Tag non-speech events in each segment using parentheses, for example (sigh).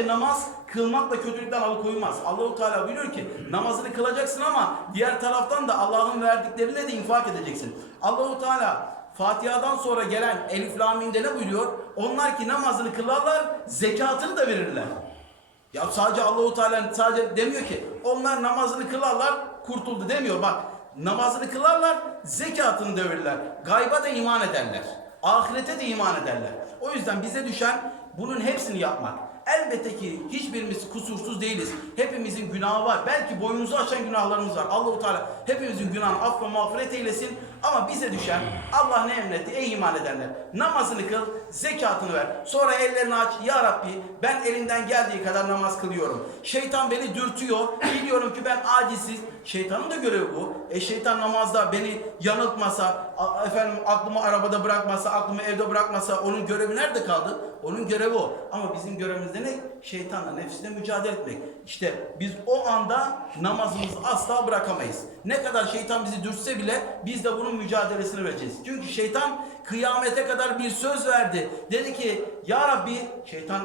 sadece namaz kılmakla kötülükten alıkoymaz. Allahu Teala buyuruyor ki namazını kılacaksın ama diğer taraftan da Allah'ın verdiklerine de infak edeceksin. Allahu Teala Fatiha'dan sonra gelen Elif Lam Mim'de ne buyuruyor? Onlar ki namazını kılarlar, zekatını da verirler. Ya sadece Allahu Teala sadece demiyor ki onlar namazını kılarlar, kurtuldu demiyor. Bak namazını kılarlar, zekatını da verirler. Gayba da iman ederler. Ahirete de iman ederler. O yüzden bize düşen bunun hepsini yapmak. Elbette ki hiçbirimiz kusursuz değiliz. Hepimizin günahı var. Belki boynumuzu aşan günahlarımız var. Allahu Teala hepimizin günahını affı mağfiret eylesin. Ama bize düşen Allah ne emretti ey iman edenler. Namazını kıl, zekatını ver. Sonra ellerini aç. Ya Rabbi ben elimden geldiği kadar namaz kılıyorum. Şeytan beni dürtüyor. Biliyorum ki ben acizsiz. Şeytanın da görevi bu. E şeytan namazda beni yanıltmasa, efendim aklımı arabada bırakmasa, aklımı evde bırakmasa onun görevi nerede kaldı? Onun görevi o. Ama bizim görevimiz ne? Şeytanla nefsine mücadele etmek. İşte biz o anda namazımızı asla bırakamayız. Ne kadar şeytan bizi dürtse bile biz de bunun mücadelesini vereceğiz. Çünkü şeytan kıyamete kadar bir söz verdi. Dedi ki ya Rabbi şeytan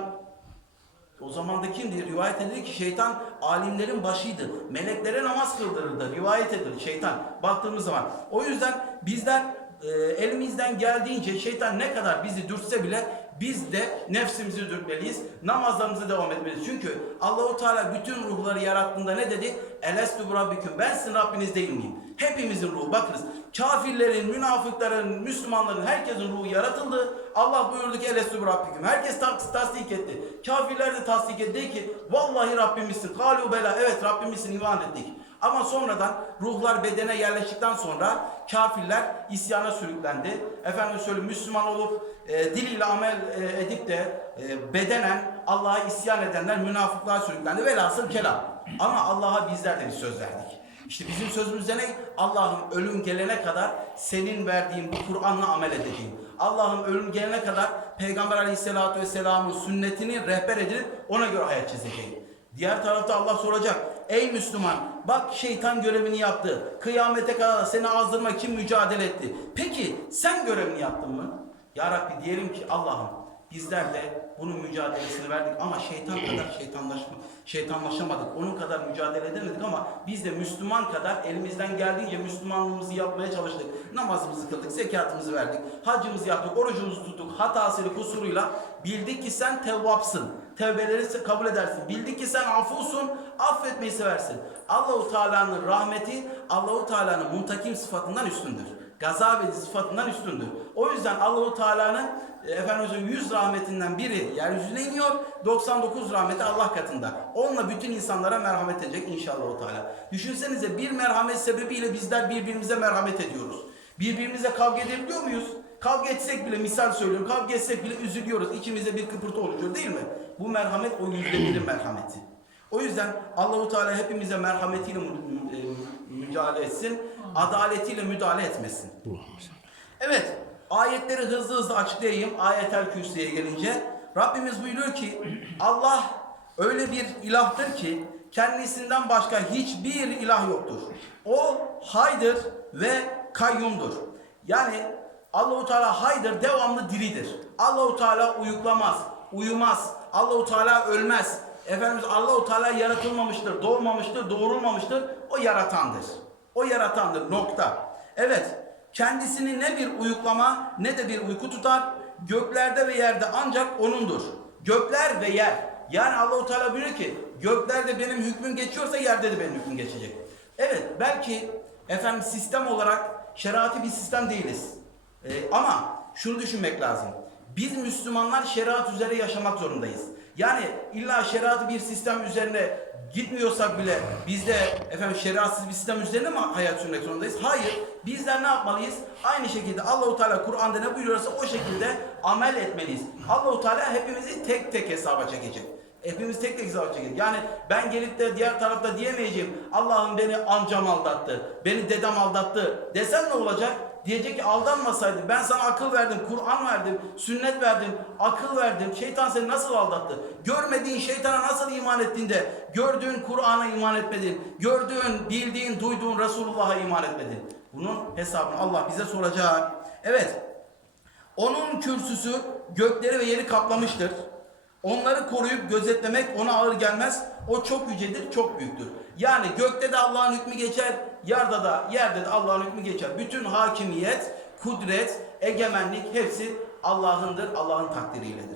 o zaman da kimdi? Rivayet edilir ki şeytan alimlerin başıydı. Meleklere namaz kıldırırdı. Rivayet edilir şeytan. Baktığımız zaman. O yüzden bizler e, elimizden geldiğince şeytan ne kadar bizi dürtse bile biz de nefsimizi dürtmeliyiz. Namazlarımıza devam etmeliyiz. Çünkü Allahu Teala bütün ruhları yarattığında ne dedi? Elestü rabbiküm. Ben sizin Rabbiniz değil miyim? Hepimizin ruhu. Bakınız. Kafirlerin, münafıkların, Müslümanların herkesin ruhu yaratıldı. Allah buyurdu ki elestü rabbiküm. Herkes tas- tasdik etti. Kafirler de tasdik etti ki vallahi Rabbimizsin. Kalu bela. Evet Rabbimizsin iman ettik. Ama sonradan ruhlar bedene yerleştikten sonra kafirler isyana sürüklendi. Efendim söyleyeyim Müslüman olup e, diliyle amel e, edip de e, bedenen Allah'a isyan edenler münafıklığa sürüklendi. Velhasıl kelam. Ama Allah'a bizler de bir söz verdik. İşte bizim sözümüzde ne? Allah'ım ölüm gelene kadar senin verdiğin bu Kur'an'la amel edeceğim. Allah'ım ölüm gelene kadar Peygamber Aleyhisselatü Vesselam'ın sünnetini rehber edip ona göre hayat çizeceğim. Diğer tarafta Allah soracak. Ey Müslüman bak şeytan görevini yaptı. Kıyamete kadar seni azdırmak için mücadele etti. Peki sen görevini yaptın mı? Ya Rabbi diyelim ki Allah'ım bizler de bunun mücadelesini verdik ama şeytan (clears throat) kadar şeytanlaşma, şeytanlaşamadık. Onun kadar mücadele edemedik ama biz de Müslüman kadar elimizden geldiğince Müslümanlığımızı yapmaya çalıştık. Namazımızı kıldık, zekatımızı verdik, hacımızı yaptık, orucumuzu tuttuk. Hatasıyla, kusuruyla bildik ki sen tevvapsın. Tevbeleri kabul edersin. Bildik ki sen afusun, affetmeyi seversin. Allahu Teala'nın rahmeti Allahu Teala'nın muntakim sıfatından üstündür. Gazap edici sıfatından üstündür. O yüzden Allahu Teala'nın e, efendim 100 rahmetinden biri yeryüzüne iniyor. 99 rahmeti Allah katında. Onunla bütün insanlara merhamet edecek inşallah o Teala. Düşünsenize bir merhamet sebebiyle bizler birbirimize merhamet ediyoruz. Birbirimize kavga edebiliyor muyuz? Kavga etsek bile misal söylüyorum. Kavga etsek bile üzülüyoruz. İçimizde bir kıpırtı oluşuyor değil mi? Bu merhamet o yüzde birin merhameti. O yüzden Allahu Teala hepimize merhametiyle e, müdahale etsin. Adaletiyle müdahale etmesin. Evet, ayetleri hızlı hızlı açıklayayım. Ayetel Kürsü'ye gelince. Rabbimiz buyuruyor ki Allah öyle bir ilahtır ki kendisinden başka hiçbir ilah yoktur. O haydır ve kayyumdur. Yani Allahu Teala haydır, devamlı diridir. Allahu Teala uyuklamaz, uyumaz. Allahu Teala ölmez. Efendimiz Allahu Teala yaratılmamıştır, doğmamıştır, doğrulmamıştır. O yaratandır. O yaratandır. Nokta. Evet. Kendisini ne bir uyuklama ne de bir uyku tutar. Göklerde ve yerde ancak O'nundur. Gökler ve yer. Yani Allahu Teala buyuruyor ki göklerde benim hükmüm geçiyorsa yerde de benim hükmüm geçecek. Evet belki efendim sistem olarak şeriatı bir sistem değiliz. Ee, ama şunu düşünmek lazım. Biz Müslümanlar şeriat üzere yaşamak zorundayız. Yani illa şeriatı bir sistem üzerine gitmiyorsak bile biz de efendim şeriatsız bir sistem üzerine mi hayat sürmek zorundayız? Hayır. Bizler ne yapmalıyız? Aynı şekilde Allahu Teala Kur'an'da ne buyuruyorsa o şekilde amel etmeliyiz. Allahu Teala hepimizi tek tek hesaba çekecek. Hepimiz tek tek hesaba çekeceğiz. Yani ben gelip de diğer tarafta diyemeyeceğim. Allah'ım beni amcam aldattı. Beni dedem aldattı. Desen ne olacak? Diyecek ki aldanmasaydı ben sana akıl verdim, Kur'an verdim, sünnet verdim, akıl verdim. Şeytan seni nasıl aldattı? Görmediğin şeytana nasıl iman ettin de gördüğün Kur'an'a iman etmedin. Gördüğün, bildiğin, duyduğun Resulullah'a iman etmedin. Bunun hesabını Allah bize soracak. Evet. Onun kürsüsü gökleri ve yeri kaplamıştır. Onları koruyup gözetlemek ona ağır gelmez. O çok yücedir, çok büyüktür. Yani gökte de Allah'ın hükmü geçer, yerde da yerde de Allah'ın hükmü geçer. Bütün hakimiyet, kudret, egemenlik hepsi Allah'ındır, Allah'ın takdiriyledir.